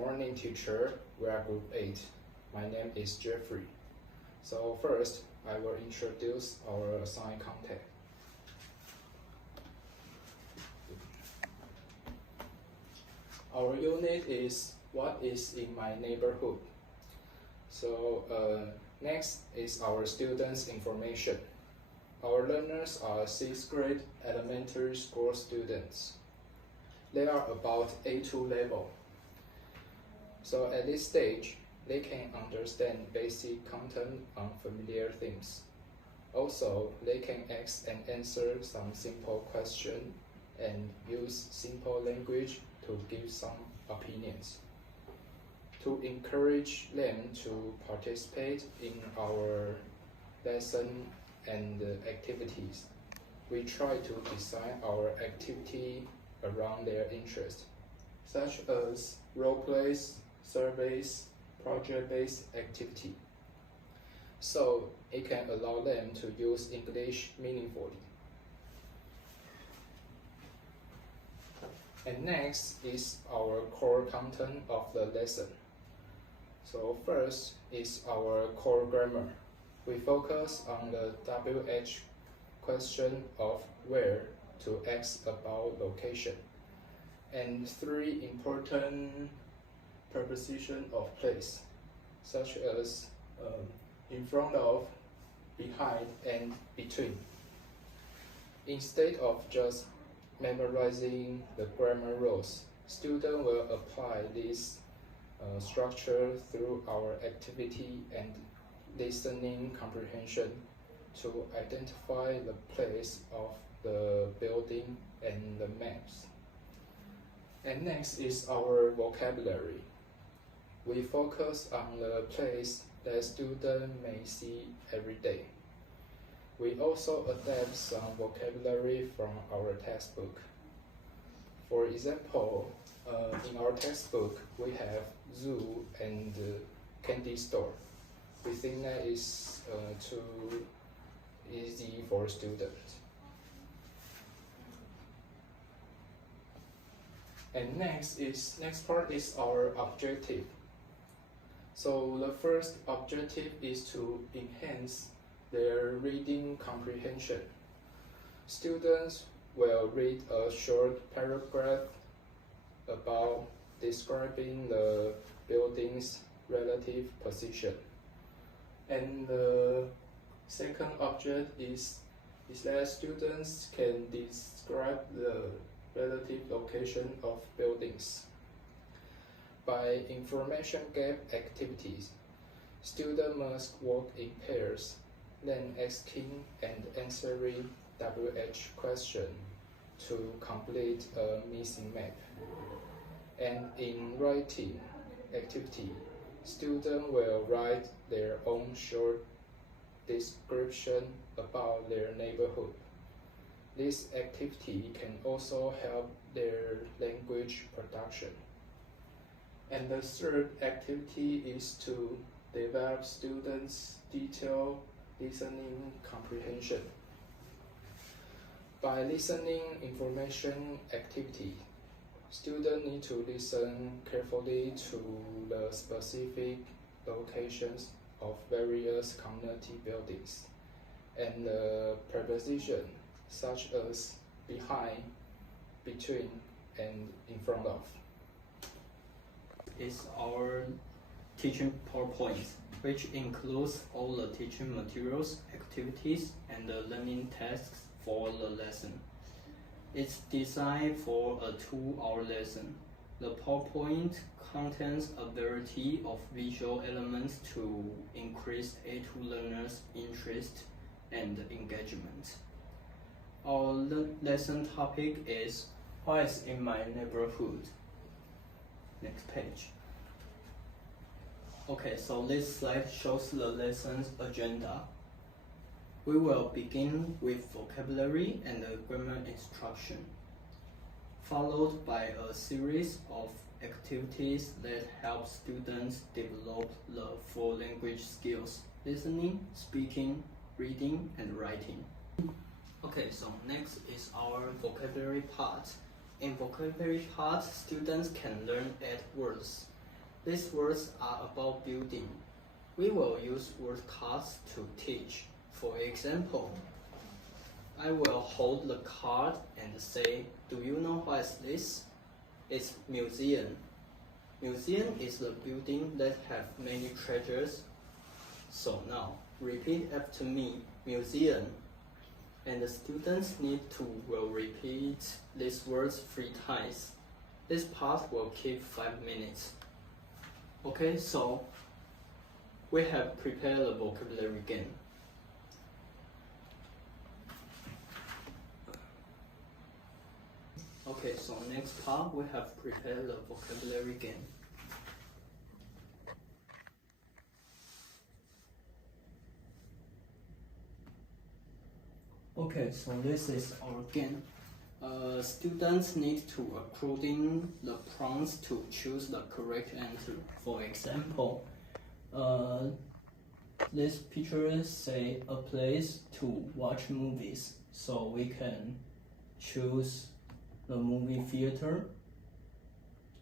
morning, teacher. We are group 8. My name is Jeffrey. So first, I will introduce our assigned content. Our unit is What is in my neighborhood? So next is our students' information. Our learners are 6th grade elementary school students. They are about A2 level. So at this stage, they can understand basic content on familiar themes. Also, they can ask and answer some simple questions and use simple language to give some opinions. To encourage them to participate in our lesson and activities, we try to design our activity around their interest, such as role plays, surveys, project-based activity, so it can allow them to use English meaningfully. And next is our core content of the lesson. So first is our core grammar. We focus on the WH question of where to ask about location, and 3 important prepositions of place, such as in front of, behind, and between. Instead of just memorizing the grammar rules, students will apply this structure through our activity and listening comprehension to identify the place of the building and the maps. And next is our vocabulary. We focus on the place that students may see every day. We also adapt some vocabulary from our textbook. For example, in our textbook, we have zoo and candy store. We think that is too easy for students. And next part is our objective. So the first objective is to enhance their reading comprehension. Students will read a short paragraph about describing the building's relative position. And the second object is that students can describe the relative location of buildings. By information gap activities, students must work in pairs, then asking and answering WH question to complete a missing map. And in writing activity, students will write their own short description about their neighborhood. This activity can also help their language production. And the third activity is to develop students' detailed listening comprehension. By listening information activity, students need to listen carefully to the specific locations of various community buildings and the preposition such as behind, between, and in front of. Is our teaching PowerPoint, which includes all the teaching materials, activities, and the learning tasks for the lesson. It's designed for a 2-hour lesson. The PowerPoint contains a variety of visual elements to increase A2 learners' interest and engagement. Our lesson topic is What is in my neighborhood? Next page. Okay, so this slide shows the lesson's agenda. We will begin with vocabulary and the grammar instruction, followed by a series of activities that help students develop the 4 language skills: listening, speaking, reading, and writing. Okay, so next is our vocabulary part. In vocabulary part, students can learn 8 words. These words are about building. We will use word cards to teach. For example, I will hold the card and say, do you know what is this? It's museum. Museum is the building that have many treasures. So now, repeat after me, museum. And the students will repeat these words 3 times. This part will keep 5 minutes. Okay, so we have prepared the vocabulary again. Okay, so next part we have prepared the vocabulary again. Okay, so this is our game. Students need to according the prompts to choose the correct answer. For example, this picture say a place to watch movies, so we can choose the movie theater,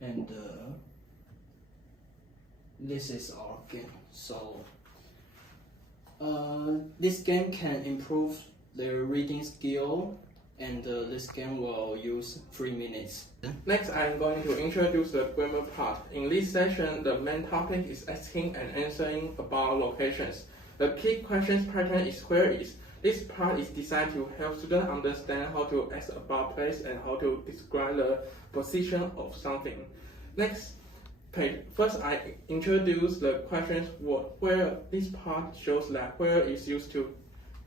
and this is our game. So this game can improve their reading skill, and this game will use 3 minutes. Next, I'm going to introduce the grammar part. In this session, the main topic is asking and answering about locations. The key questions pattern is where is. This part is designed to help students understand how to ask about place and how to describe the position of something. Next page. First, I introduce the questions where. This part shows that where is used to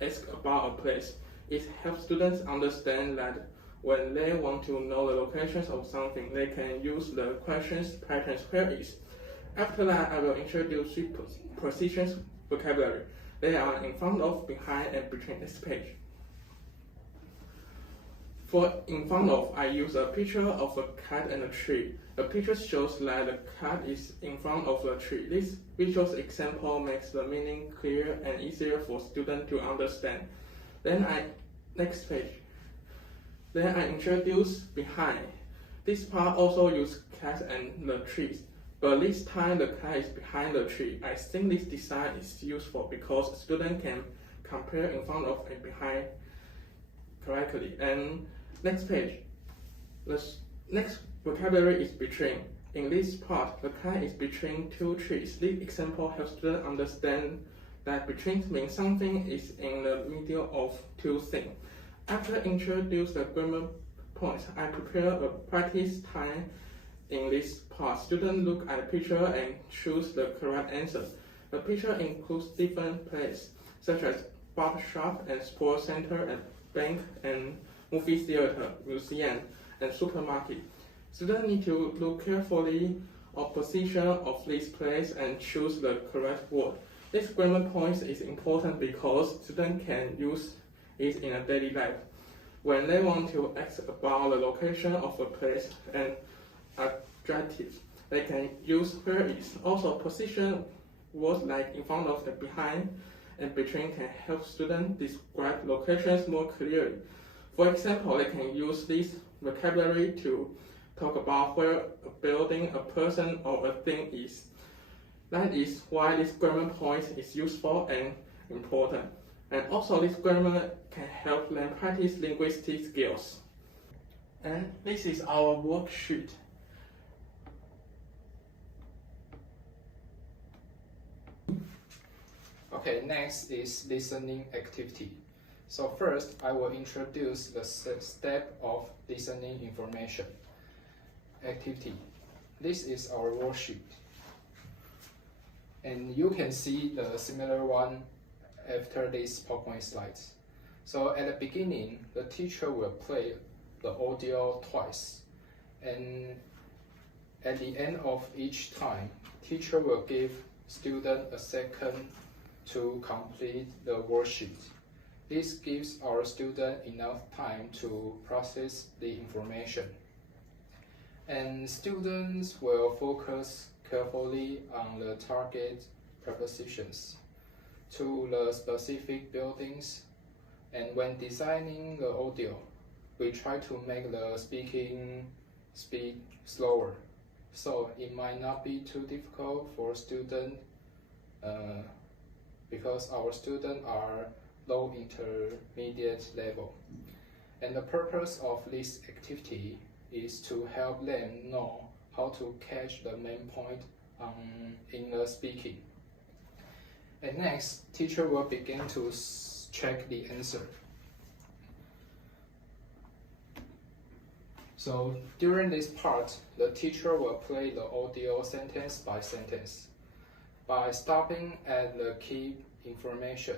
ask about a place. It helps students understand that when they want to know the locations of something, they can use the questions patterns where is. After that, I will introduce 3 positions vocabulary. They are in front of, behind, and between this page. For in front of, I use a picture of a cat and a tree. The picture shows that the cat is in front of the tree. This visual example makes the meaning clear and easier for students to understand. Next page. Then I introduce behind. This part also uses cat and the trees, but this time the cat is behind the tree. I think this design is useful because students can compare in front of and behind correctly. And next page. The next vocabulary is between. In this part, the cat is between 2 trees. This example helps students understand that between means something is in the middle of 2 things. After introduce the grammar points, I prepare a practice time. In this part, students look at the picture and choose the correct answer. The picture includes different places, such as barber shop and sports center and bank and movie theater, museum, and supermarket. Students need to look carefully at position of this place and choose the correct word. This grammar point is important because students can use it in a daily life. When they want to ask about the location of a place and adjectives, they can use where is. Also, position words like in front of and behind and between can help students describe locations more clearly. For example, they can use this vocabulary to talk about where a building, a person, or a thing is. That is why this grammar point is useful and important. And also, this grammar can help them practice linguistic skills. And this is our worksheet. Okay, next is listening activity. So first, I will introduce the step of listening information. Activity. This is our worksheet. And you can see the similar one after these PowerPoint slides. So at the beginning, the teacher will play the audio twice. And at the end of each time, teacher will give student a second to complete the worksheet. This gives our student enough time to process the information. And students will focus carefully on the target prepositions to the specific buildings. And when designing the audio, we try to make the speaking speed slower so it might not be too difficult for students because our students are low intermediate level. And the purpose of this activity is to help them know how to catch the main point in the speaking. And next, teacher will begin to check the answer. So during this part, the teacher will play the audio sentence by sentence. By stopping at the key information,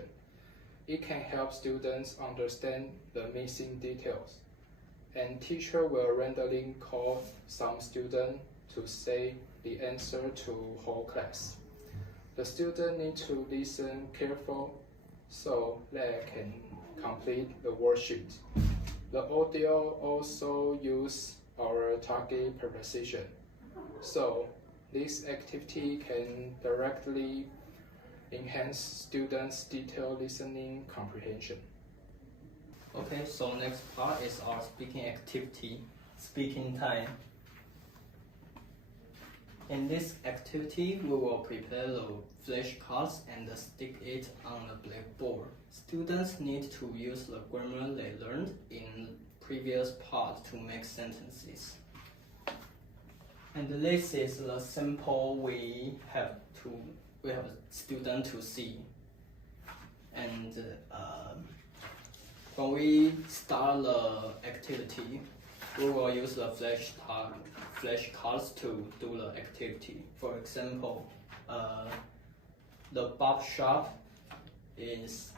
it can help students understand the missing details. And teacher will randomly call some student to say the answer to whole class. The student need to listen carefully so they can complete the worksheet. The audio also use our target preposition, so this activity can directly enhance students' detailed listening comprehension. Okay, so next part is our speaking activity, speaking time. In this activity, we will prepare the flashcards and stick it on the blackboard. Students need to use the grammar they learned in previous part to make sentences. And this is the sample we have student to see. And when we start the activity, we will use the flashcards to do the activity. For example, the barber shop is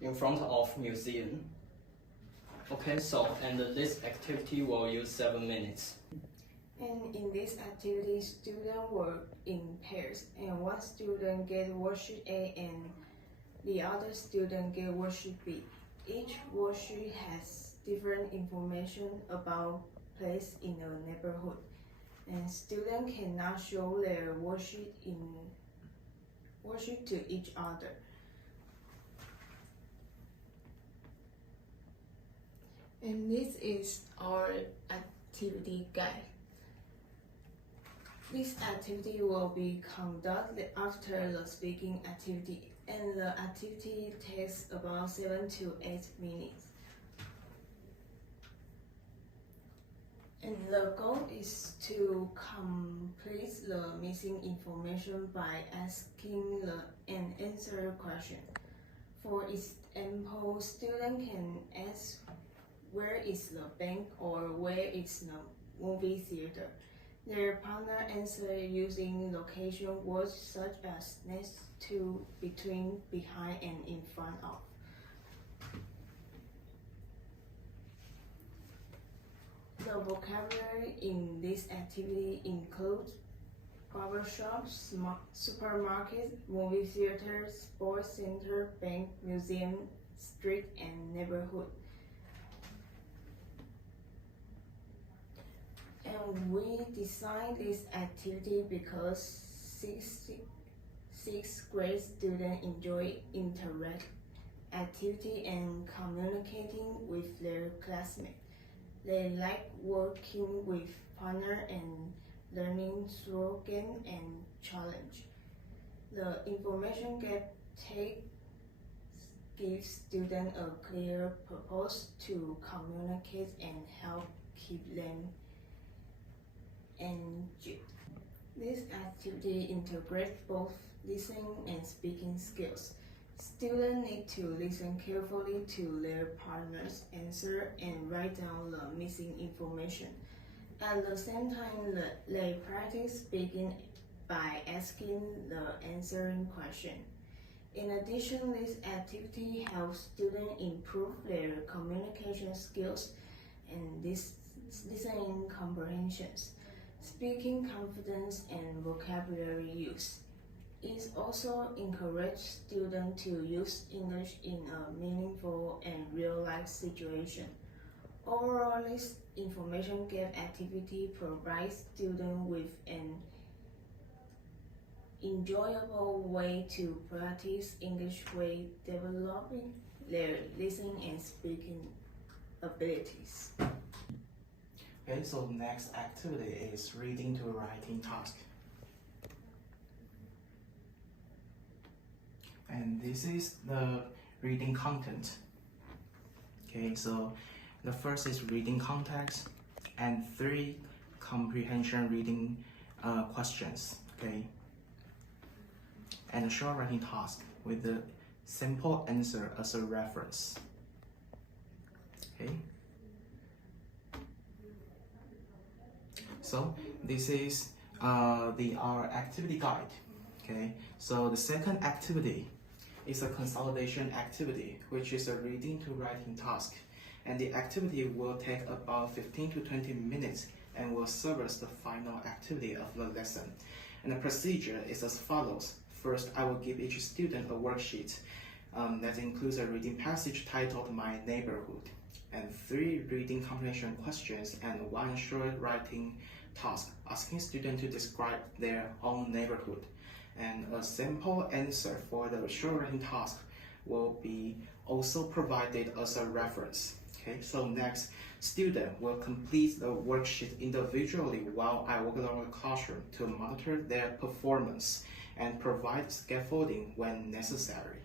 in front of museum. Okay, so and this activity will use 7 minutes. And in this activity, students work in pairs, and one student get worksheet A and the other student get worksheet B. Each worksheet has different information about place in a neighborhood, and students cannot show their worksheet to each other. And this is our activity guide. This activity will be conducted after the speaking activity, and the activity takes about 7 to 8 minutes. And the goal is to complete the missing information by asking and answer question. For example, student can ask where is the bank or where is the movie theater. Their partner answer using location words such as next to, between, behind, and in front of. The vocabulary in this activity includes barbershop, supermarket, movie theater, sports center, bank, museum, street, and neighborhood. And we designed this activity because sixth grade students enjoy interactive activity and communicating with their classmates. They like working with partners and learning through game and challenge. The information gap gives students a clear purpose to communicate and help keep them engaged. This activity integrates both listening and speaking skills. Students need to listen carefully to their partner's answer and write down the missing information. At the same time, they practice speaking by asking the answering question. In addition, this activity helps students improve their communication skills and listening comprehensions, speaking confidence, and vocabulary use. It also encourages students to use English in a meaningful and real-life situation. Overall, this information gap activity provides students with an enjoyable way to practice English while developing their listening and speaking abilities. Okay, so next activity is reading to writing task. And this is the reading content. Okay, so the first is reading context and 3 comprehension reading questions. Okay, and a short writing task with the simple answer as a reference. Okay. So this is our activity guide. Okay. So the second activity is a consolidation activity, which is a reading to writing task, and the activity will take about 15 to 20 minutes and will serve as the final activity of the lesson. And the procedure is as follows. First, I will give each student a worksheet that includes a reading passage titled My Neighborhood, and 3 reading comprehension questions and 1 short writing task asking students to describe their own neighborhood. And a simple answer for the short writing task will be also provided as a reference. Okay, so next, student will complete the worksheet individually while I work around the classroom to monitor their performance and provide scaffolding when necessary.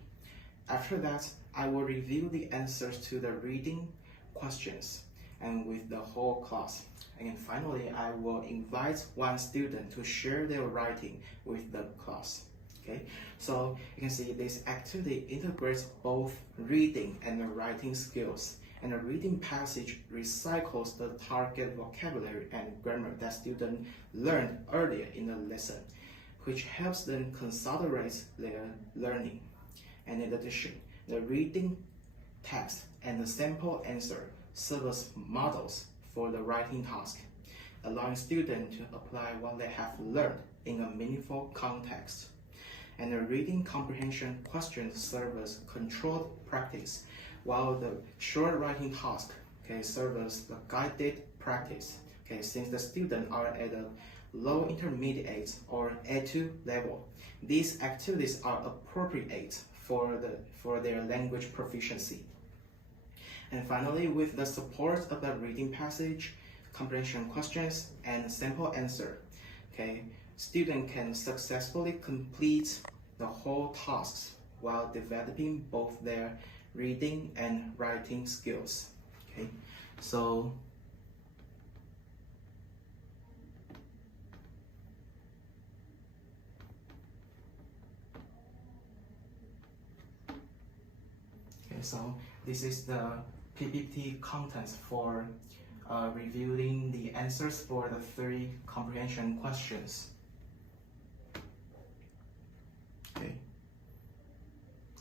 After that, I will review the answers to the reading questions and with the whole class. And finally, I will invite 1 student to share their writing with the class. Okay, so you can see this activity integrates both reading and writing skills, and the reading passage recycles the target vocabulary and grammar that students learned earlier in the lesson, which helps them consolidate their learning. And in addition, the reading text and the sample answer serve as models for the writing task, allowing students to apply what they have learned in a meaningful context. And the reading comprehension questions serve as controlled practice, while the short writing task serve as the guided practice. Since the students are at a low intermediate or A2 level, these activities are appropriate for their language proficiency. And finally, with the support of the reading passage, comprehension questions, and sample answer, students can successfully complete the whole tasks while developing both their reading and writing skills. So so this is the PPT contents for reviewing the answers for the 3 comprehension questions.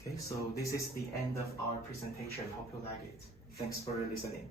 Okay, so this is the end of our presentation. Hope you like it. Thanks for listening.